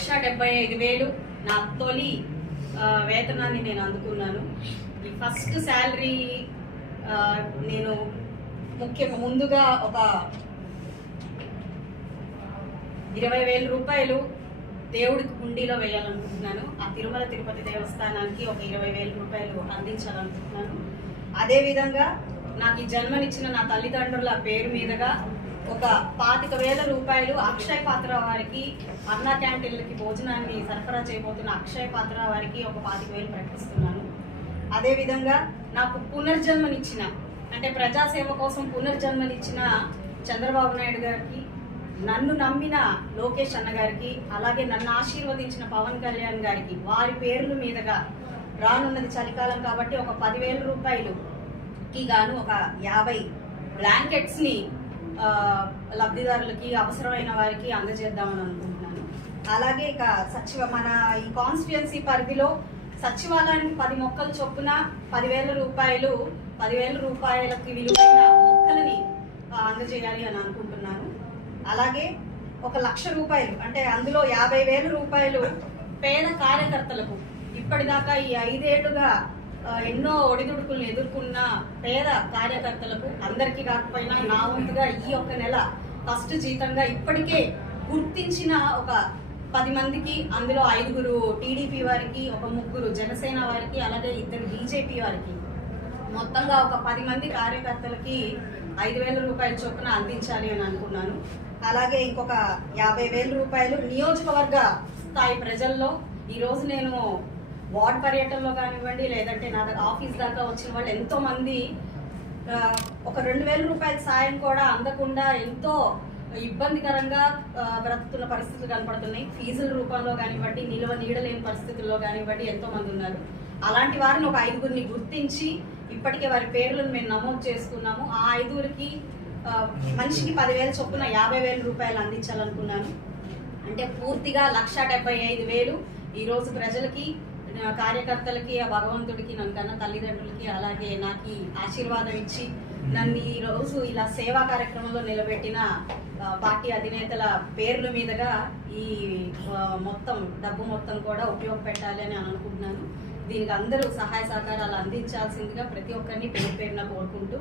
లక్ష డెబ్బై ఐదు వేలు నా తొలి వేతనాన్ని నేను అందుకున్నాను. ఈ ఫస్ట్ శాలరీ నేను ముఖ్యంగా ముందుగా ఒక ఇరవై వేల రూపాయలు దేవుడికి హుండీలో వేయాలనుకుంటున్నాను. ఆ తిరుమల తిరుపతి దేవస్థానానికి ఒక ఇరవై వేల రూపాయలు అందించాలనుకుంటున్నాను. అదేవిధంగా నాకు ఈ జన్మనిచ్చిన నా తల్లిదండ్రుల పేరు మీదుగా ఒక పాతిక వేల రూపాయలు అక్షయ్ పాత్ర వారికి అన్న క్యాంటీన్లకి భోజనాన్ని సరఫరా చేయబోతున్న అక్షయ్ పాత్ర వారికి ఒక పాతిక వేలు ప్రకటిస్తున్నాను. అదేవిధంగా నాకు పునర్జన్మనిచ్చిన అంటే ప్రజాసేవ కోసం పునర్జన్మనిచ్చిన చంద్రబాబు నాయుడు గారికి నన్ను నమ్మిన లోకేష్ అన్న గారికి అలాగే నన్ను ఆశీర్వదించిన పవన్ కళ్యాణ్ గారికి వారి పేర్ల మీదుగా రానున్నది చలికాలం కాబట్టి ఒక పదివేల రూపాయలుకి గాను ఒక యాభై బ్లాంకెట్స్ని లబ్ధిదారులకి అవసరమైన వారికి అందజేద్దామని అనుకుంటున్నాను. అలాగే ఇక సచివ మన ఈ కాన్స్టిట్యుయెన్సీ పరిధిలో సచివాలయానికి పది మొక్కలు చొప్పున పదివేల రూపాయలు పదివేల రూపాయలకి విలువైన మొక్కలని అందజేయాలి అని అనుకుంటున్నాను. అలాగే ఒక లక్ష రూపాయలు అంటే అందులో యాభై వేల రూపాయలు పేద కార్యకర్తలకు ఇప్పటిదాకా ఈ ఐదేళ్ళుగా ఎన్నో ఒడిదుడుకులను ఎదుర్కొన్న పేద కార్యకర్తలకు అందరికీ కాకపోయినా నా వంతుగా ఈ ఒక్క నెల ఫస్ట్ జీతంగా ఇప్పటికే గుర్తించిన ఒక పది మందికి అందులో ఐదుగురు టీడీపీ వారికి ఒక ముగ్గురు జనసేన వారికి అలాగే ఇద్దరు బీజేపీ వారికి మొత్తంగా ఒక పది మంది కార్యకర్తలకి ఐదు వేల రూపాయల చొప్పున అందించాలి అని అనుకున్నాను. అలాగే ఇంకొక యాభై వేల రూపాయలు నియోజకవర్గ స్థాయి ప్రజల్లో ఈరోజు నేను వార్డ్ పర్యటనలో కానివ్వండి లేదంటే నా దగ్గర ఆఫీస్ దాకా వచ్చిన వాళ్ళు ఎంతో మంది ఒక రెండు వేల రూపాయల సాయం కూడా అందకుండా ఎంతో ఇబ్బందికరంగా బ్రతుకుతున్న పరిస్థితులు కనపడుతున్నాయి. ఫీజుల రూపంలో కానివ్వండి నిల్వ నీడలేని పరిస్థితుల్లో కానివ్వండి ఎంతో మంది ఉన్నారు. అలాంటి వారిని ఒక ఐదుగురిని గుర్తించి ఇప్పటికే వారి పేర్లను మేము నమోదు చేసుకున్నాము. ఆ ఐదుగురికి మనిషికి పదివేల చొప్పున యాభై వేల రూపాయలు అందించాలనుకున్నాను. అంటే పూర్తిగా లక్ష డెబ్బై ఐదు వేలు ఈరోజు ప్రజలకి కార్యకర్తలకి ఆ భగవంతుడికి నన్ను తల్లిదండ్రులకి అలాగే నాకు ఆశీర్వాదం ఇచ్చి నన్ను ఈ రోజు ఇలా సేవా కార్యక్రమంలో నిలబెట్టిన పార్టీ అధినేతల పేర్ల మీదుగా ఈ మొత్తం డబ్బు మొత్తం కూడా ఉపయోగపెట్టాలి అని అనుకుంటున్నాను. దీనికి అందరూ సహాయ సహకారాలు అందించాల్సిందిగా ప్రతి ఒక్కరిని పేరు పేరున కోరుకుంటూ